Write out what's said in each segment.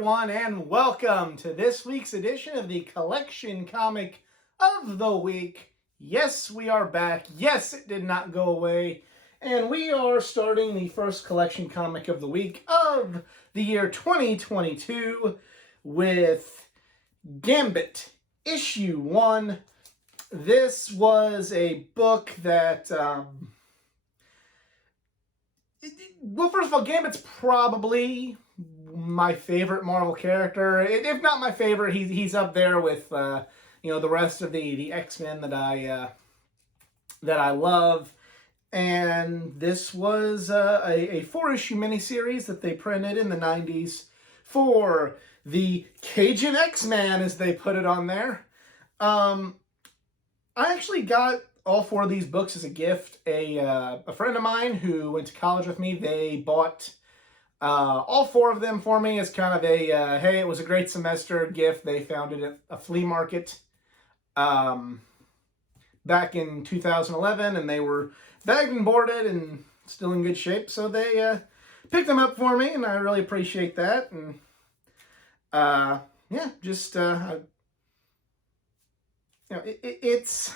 everyone, and welcome to this week's edition of the Collection Comic of the Week. Yes, we are back. Yes, it did not go away. And we are starting the first Collection Comic of the Week of the year 2022 with Gambit, Issue 1. This was a book that... well, first of all, Gambit's probably my favorite Marvel character. If not my favorite, he's up there with the rest of the X-Men that I love. And this was a 4-issue miniseries that they printed in the 90s for the Cajun X-Man, as they put it on there. I actually got all 4 of these books as a gift. A friend of mine who went to college with me, they bought all 4 of them for me as kind of a, hey, it was a great semester gift. They found it at a flea market back in 2011, and they were bagged and boarded and still in good shape. So they picked them up for me, and I really appreciate that. And yeah, just, it's...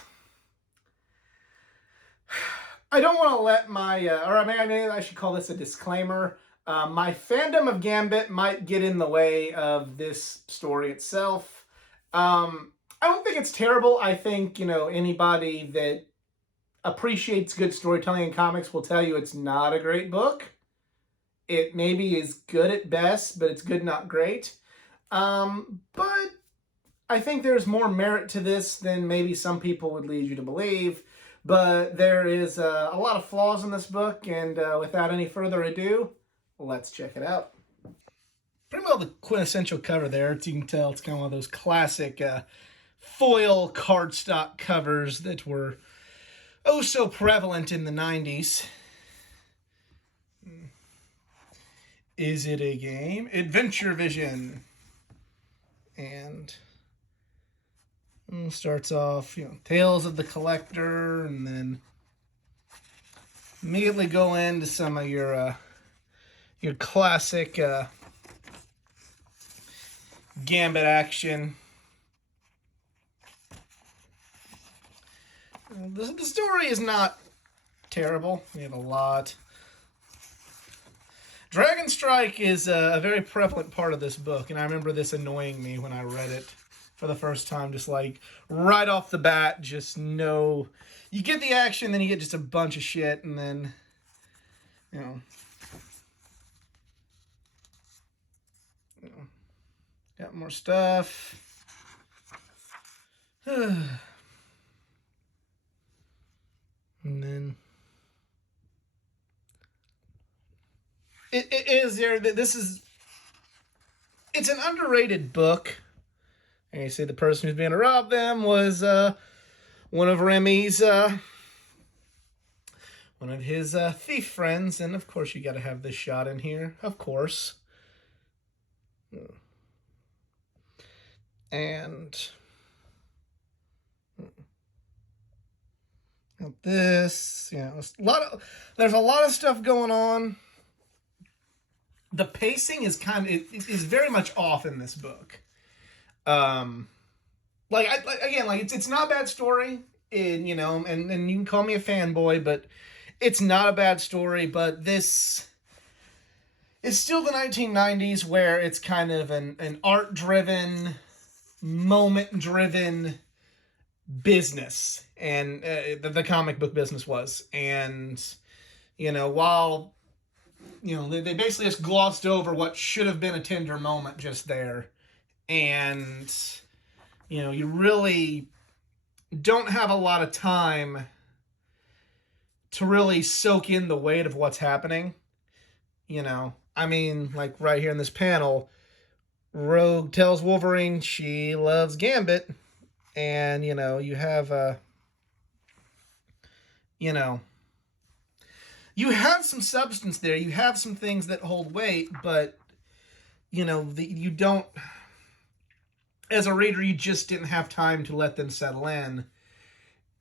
I don't want to let my, I should call this a disclaimer. My fandom of Gambit might get in the way of this story itself. I don't think it's terrible. I think, anybody that appreciates good storytelling in comics will tell you it's not a great book. It maybe is good at best, but it's good, not great. But I think there's more merit to this than maybe some people would lead you to believe. But there is a lot of flaws in this book, and without any further ado, let's check it out. Pretty well the quintessential cover there. As you can tell, it's kind of one of those classic foil cardstock covers that were oh so prevalent in the 90s. Is it a game? Adventure Vision. And starts off, Tales of the Collector, and then immediately go into some of your classic Gambit action. The story is not terrible. We have a lot. Dragon Strike is a very prevalent part of this book, and I remember this annoying me when I read it for the first time, just like right off the bat, just no, you get the action, then you get just a bunch of shit, and then, got more stuff. And then it is there. It's an underrated book. And you see the person who's being to rob them was one of Remy's, one of his thief friends. And of course, you got to have this shot in here, of course. And this, there's a lot of stuff going on. The pacing is is very much off in this book. It's not a bad story, and you can call me a fanboy, but it's not a bad story. But this is still the 1990s, where it's kind of an art-driven, moment-driven business, and the comic book business was. And while they basically just glossed over what should have been a tender moment just there. And, you really don't have a lot of time to really soak in the weight of what's happening. Like right here in this panel, Rogue tells Wolverine she loves Gambit. And, you have, you have some substance there. You have some things that hold weight, but, you don't... As a reader, you just didn't have time to let them settle in.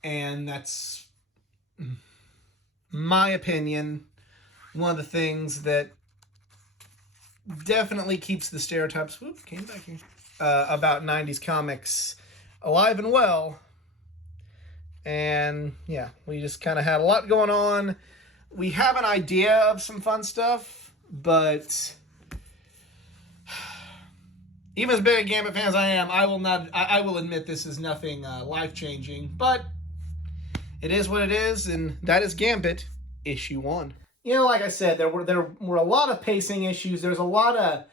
And that's, my opinion, one of the things that definitely keeps the stereotypes came back here, about 90s comics alive and well. And yeah, we just kind of had a lot going on. We have an idea of some fun stuff, but even as big a Gambit fan as I am, I will admit this is nothing life-changing, but it is what it is, and that is Gambit, issue 1. You know, like I said, there were a lot of pacing issues. There's a lot of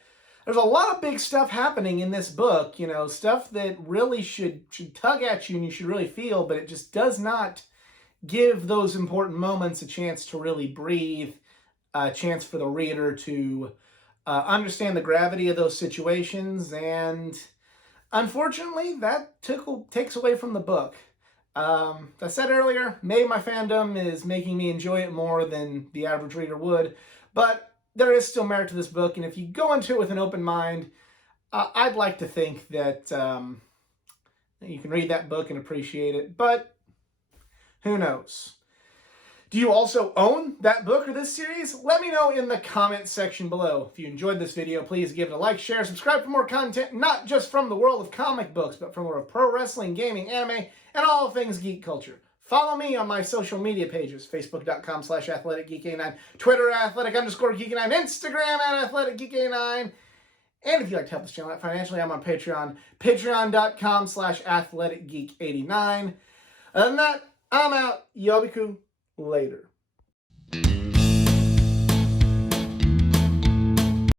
big stuff happening in this book, you know, stuff that really should tug at you and you should really feel, but it just does not give those important moments a chance to really breathe, a chance for the reader to understand the gravity of those situations, and unfortunately, that takes away from the book. As I said earlier, maybe my fandom is making me enjoy it more than the average reader would, but there is still merit to this book, and if you go into it with an open mind, I'd like to think that you can read that book and appreciate it, but who knows? Do you also own that book or this series? Let me know in the comments section below. If you enjoyed this video, please give it a like, share, subscribe for more content, not just from the world of comic books, but from the world of pro wrestling, gaming, anime, and all things geek culture. Follow me on my social media pages, facebook.com/athleticgeek89, Twitter @athletic_geek89, Instagram @athleticgeek89. And if you'd like to help this channel out financially, I'm on Patreon, patreon.com/athleticgeek89. Other than that, I'm out. Yobiku. Later.